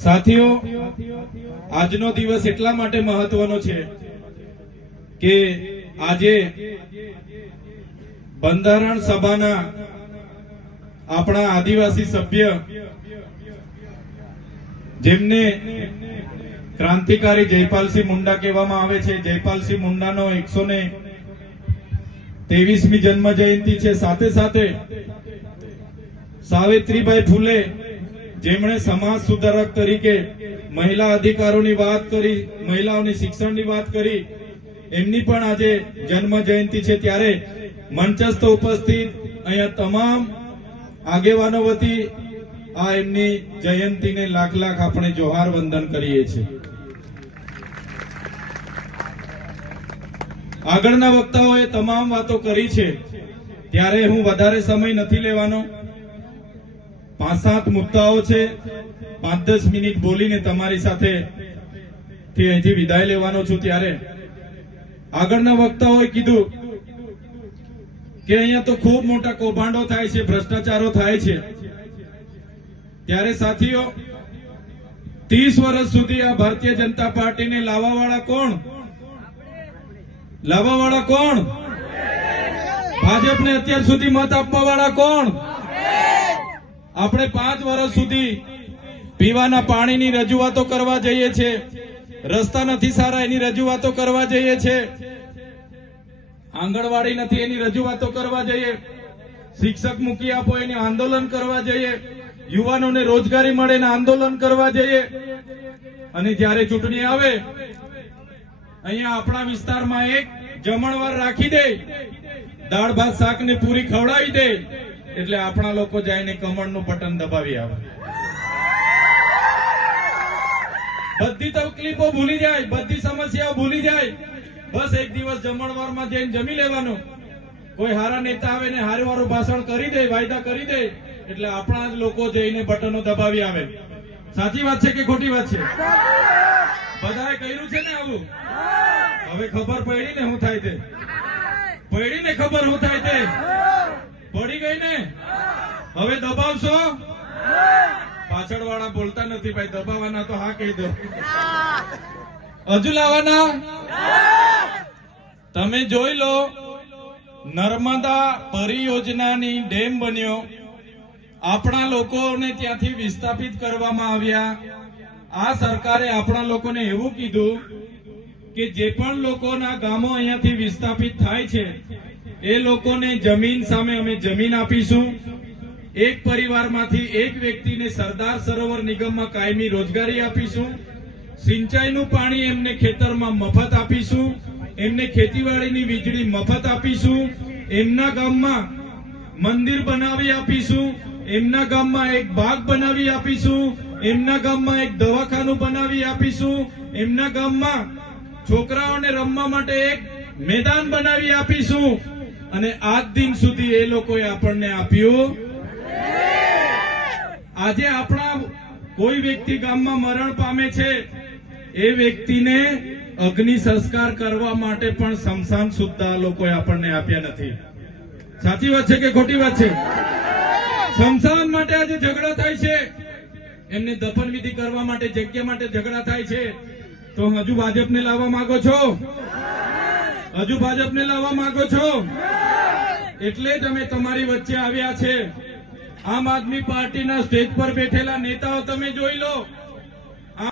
સાથીઓ, આજનો દિવસ એટલા માટે મહત્વનો છે કે આજે બંધારણ સભાના આપણા આદિવાસી સભ્ય જેમને ક્રાંતિકારી જયપાલસિંહ મુંડા કહેવામાં આવે છે, જયપાલસિંહ મુંડાનો 123મી જન્મ જયંતિ છે। સાથે સાથે સાવિત્રીબાઈ ફૂલે જેમણે સમાજ સુધારક તરીકે મહિલા અધિકારોની વાત કરી, મહિલાઓની શિક્ષણની વાત કરી, એમની પણ આજે જન્મ જયંતિ છે। ત્યારે મંચસ્થ ઉપસ્થિત અહીંયા તમામ આગેવાનો વતી આ એમની જયંતિને લાખ લાખ આપણે જોહાર વંદન કરીએ છીએ। આગળના વક્તાઓએ તમામ વાતો કરી છે, ત્યારે હું વધારે સમય નથી લેવાનો। 5-7 મુદ્દાઓ છે, 5-10 મિનિટ બોલીને તમારી સાથે અહીંથી વિદાય લેવાનો છું। ત્યારે આગળના વક્તાઓએ કીધું કે અહીંયા તો ખૂબ મોટા કૌભાંડો થાય છે, ભ્રષ્ટાચારો થાય છે। ત્યારે સાથીઓ, 30 વર્ષ સુધી આ ભારતીય જનતા પાર્ટીને લાવવાવાળા કોણ? લાવવાવાળા કોણ? ભાજપને અત્યાર સુધી મત આપવાવાળા કોણ? આપણે 5 વર્ષ સુધી પીવાના પાણીની રજૂઆતો કરવા જઈએ છીએ, રસ્તા નથી સારા એની રજૂઆતો કરવા જઈએ છીએ, આંગણવાડી નથી એની રજૂઆતો કરવા જઈએ, શિક્ષક મૂકી આપો એની આંદોલન કરવા જઈએ, યુવાનોને રોજગારી મળે એના આંદોલન કરવા જઈએ, અને જ્યારે ચૂંટણી આવે અહીંયા આપણા વિસ્તારમાં એક જમણવાર રાખી દે, દાળ ભાત શાક ને પૂરી ખવડાવી દે, એટલે આપણા લોકો જઈને કમળનું બટન દબાવી આવે, બધી તકલીફો ભૂલી જાય, બધી સમસ્યાઓ ભૂલી જાય, બસ એક દિવસ જમણવારમાં જઈને જમી લેવાનું। કોઈ હારા નેતા આવે ને હારું ભાષણ કરી દે, વાયદા કરી દે, એટલે આપણા જ લોકો જઈને બટનો દબાવી આવે। સાચી વાત છે કે ખોટી વાત છે? બધાએ કર્યું છે ને આવું? હવે ખબર પડી ને શું થાય તે? પડી ને ખબર શું થાય તે? પડી ગઈ ને? હવે દબાવશો? પાછળ વાળા બોલતા નથી ભાઈ, દબાવવાના તો હા કહી દો। હજુ લાવવાના? તમે જોઈ લો, નર્મદા પરિયોજનાની ડેમ બન્યો, આપણા લોકોને ત્યાંથી વિસ્થાપિત કરવામાં આવ્યા। આ સરકારે આપણા લોકોને એવું કીધું કે જે પણ લોકોના ગામો અહીંયાથી વિસ્થાપિત થાય છે એ લોકોને જમીન સામે અમે જમીન આપીશું, એક પરિવારમાંથી એક વ્યક્તિને સરદાર સરોવર નિગમમાં કાયમી રોજગારી આપીશું, સિંચાઈનું પાણી એમને ખેતરમાં મફત આપીશું, એમને ખેતીવાડીની વીજળી મફત આપીશું, એમના ગામમાં મંદિર બનાવી આપીશું, એમના ગામમાં એક બાગ બનાવી આપીશું, એમના ગામમાં એક દવાખાનું બનાવી આપીશું, એમના ગામમાં છોકરાઓને રમવા માટે એક મેદાન બનાવી આપીશું, અને આજ દિન સુધી એ લોકોએ આપણને આપ્યું। આજે આપણા કોઈ વ્યક્તિ ગામમાં મરણ પામે છે, એ વ્યક્તિને અગ્નિ સંસ્કાર કરવા માટે પણ સ્મશાન સુદ્ધા લોકોએ આપણને આપ્યા નથી। સાચી વાત છે કે ખોટી વાત છે? સ્મશાન માટે આજે ઝઘડા થાય છે, એમને દફન વિધિ કરવા માટે જગ્યા માટે ઝઘડા થાય છે, તો હજુ ભાજપને લાવવા માંગો છો? હજુ ભાજપને લાવવા માંગો છો? એટલે જ અમે તમારી વચ્ચે આવ્યા છે। આમ આદમી પાર્ટીના સ્ટેજ પર બેઠેલા નેતાઓ તમે જોઈ લો,